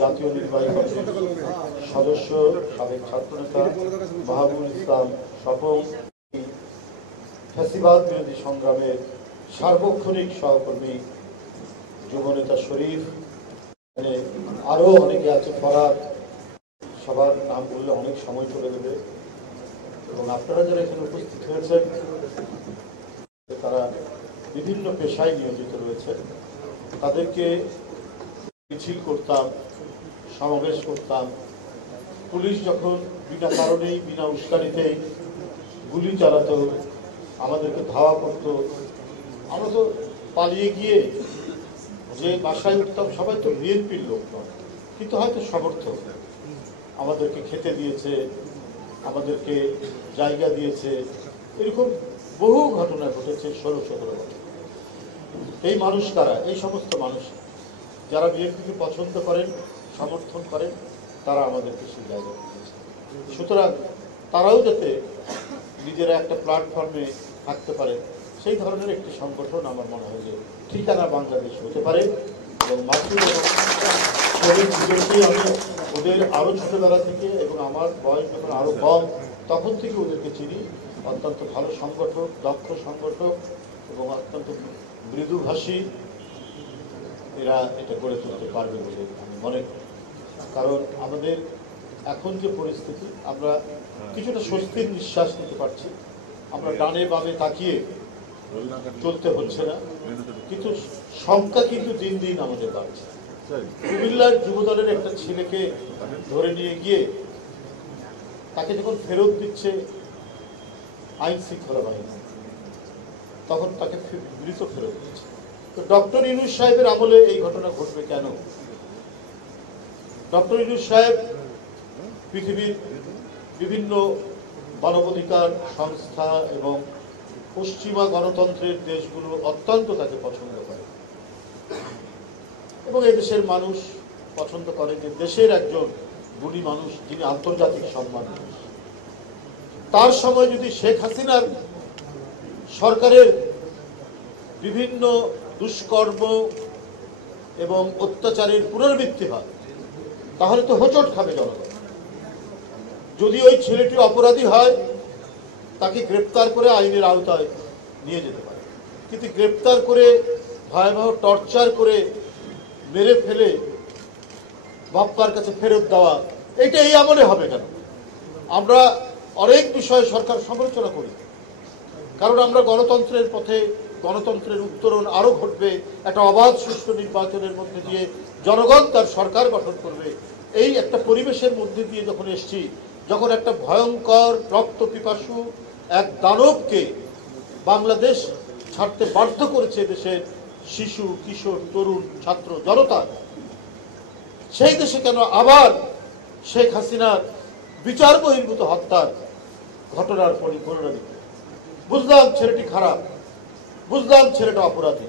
জাতীয় নির্বাহী কমিটির সদস্য সাবেক ছাত্রনেতা মাহবুবুল ইসলাম স্বপন, ফ্যাসিবাদ বিরোধী সংগ্রামের সার্বক্ষণিক সহকর্মী যুবনেতা শরীফ, আরো অনেকে আছে, ফরাদ, সবার নাম বললে অনেক সময় চলে যাবে। এবং আপনারা যারা এখানে উপস্থিত হয়েছেন তারা বিভিন্ন পেশায় নিয়োজিত রয়েছে। তাদেরকে মিছিল করতাম, সমাবেশ করতাম, পুলিশ যখন বিনা কারণেই বিনা উস্কানিতেই গুলি চালাতো, আমাদেরকে ধাওয়া করতো, আমরা তো পালিয়ে গিয়ে যে বাসায় উঠতাম, সবাই তো বিএনপির লোক নয়, কিন্তু হয়তো সমর্থক, আমাদেরকে খেতে দিয়েছে, আমাদেরকে জায়গা দিয়েছে, এরকম বহু ঘটনা ঘটেছে 16-17 বছর। এই মানুষ কারা? এই সমস্ত মানুষ যারা বিএনপিকে পছন্দ করেন, সমর্থন করেন, তারা আমাদেরকে সেই জায়গা দিয়েছে। সুতরাং তারাও যাতে নিজেরা একটা প্ল্যাটফর্মে থাকতে পারে, সেই ধরনের একটি সংগঠন আমার মনে হয় যে ঠিকানা বাংলাদেশ হতে পারে। এবং মাসুদ এবং আমি ওদের আরও ছোটোবেলা থেকে, এবং আমার বয়স যখন আরও কম তখন থেকে ওদেরকে চিনি। অত্যন্ত ভালো সংগঠক, দক্ষ সংগঠক এবং অত্যন্ত মৃদুভাষী। এরা এটা গড়ে তুলতে পারবে বলে আমি মনে করি। কারণ আমাদের এখন যে পরিস্থিতি, আমরা কিছুটা স্বস্তির নিঃশ্বাস নিতে পারছি। আমরা ডানে বামে তাকিয়ে চলতে হচ্ছে না, কিন্তু সংখ্যা কিন্তু দিন দিন আমাদের বাড়ছে। কুমিল্লার যুবদলের একটা ছেলেকে ধরে নিয়ে গিয়ে তাকে যখন ফেরত দিচ্ছে আইন শৃঙ্খলা বাহিনী, তখন তাকে মৃত ফেরত দিচ্ছে। তো ডক্টর ইউনূস সাহেবের আমলে এই ঘটনা ঘটবে কেন? ডক্টর ইউনূস সাহেব পৃথিবীর বিভিন্ন মানবাধিকার সংস্থা এবং পশ্চিমা গণতন্ত্রের দেশগুলো অত্যন্ত তাকে পছন্দ করে, এবং এদেশের মানুষ পছন্দ করে যে দেশের একজন গুণী মানুষ যিনি আন্তর্জাতিক সম্মান। তার সময় যদি শেখ হাসিনার সরকারের বিভিন্ন দুষ্কর্ম এবং অত্যাচারের পুনরাবৃত্তি হয়, তাহলে তো হোঁচট খাবে জনগণ। যদি ওই ছেলেটি অপরাধী হয়, তাকে গ্রেপ্তার করে আইনের আওতায় নিয়ে যেতে পারে, কিন্তু গ্রেপ্তার করে ভয়াবহ টর্চার করে মেরে ফেলে বাপ্পার কাছে ফেরত দেওয়া, এটা এই আমলে হবে কেন? আমরা অনেক বিষয়ে সরকার সমালোচনা করি, কারণ আমরা গণতন্ত্রের পথে, গণতন্ত্রের উত্তরণ আরো ঘটবে, একটা অবাধ সুষ্ঠু নির্বাচনের মধ্যে দিয়ে জনগণ তার সরকার গঠন করবে। এই একটা পরিবেশের মধ্যে দিয়ে যখন এসছি, যখন একটা ভয়ঙ্কর রক্ত পিপাসু এক দানবকে বাংলাদেশ ছাড়তে বাধ্য করেছে দেশের শিশু, কিশোর, তরুণ, ছাত্র জনতা, সেই দেশে কেন আবার শেখ হাসিনার বিচার বহির্ভূত হত্যার ঘটনার পুনরাবৃত্তি? বুঝলাম ছেলেটি খারাপ, বুঝলাম ছেলেটা অপরাধী,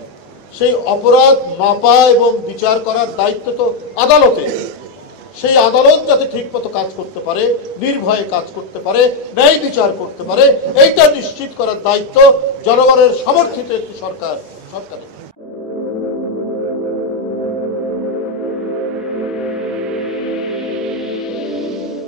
সেই অপরাধ মাপা এবং বিচার করার দায়িত্ব তো আদালতে। সেই আদালত যাতে ঠিক মতো কাজ করতে পারে, নির্ভয়ে কাজ করতে পারে, ন্যায় বিচার করতে পারে, এইটা নিশ্চিত করার দায়িত্ব জনগণের সমর্থিত একটি সরকারের।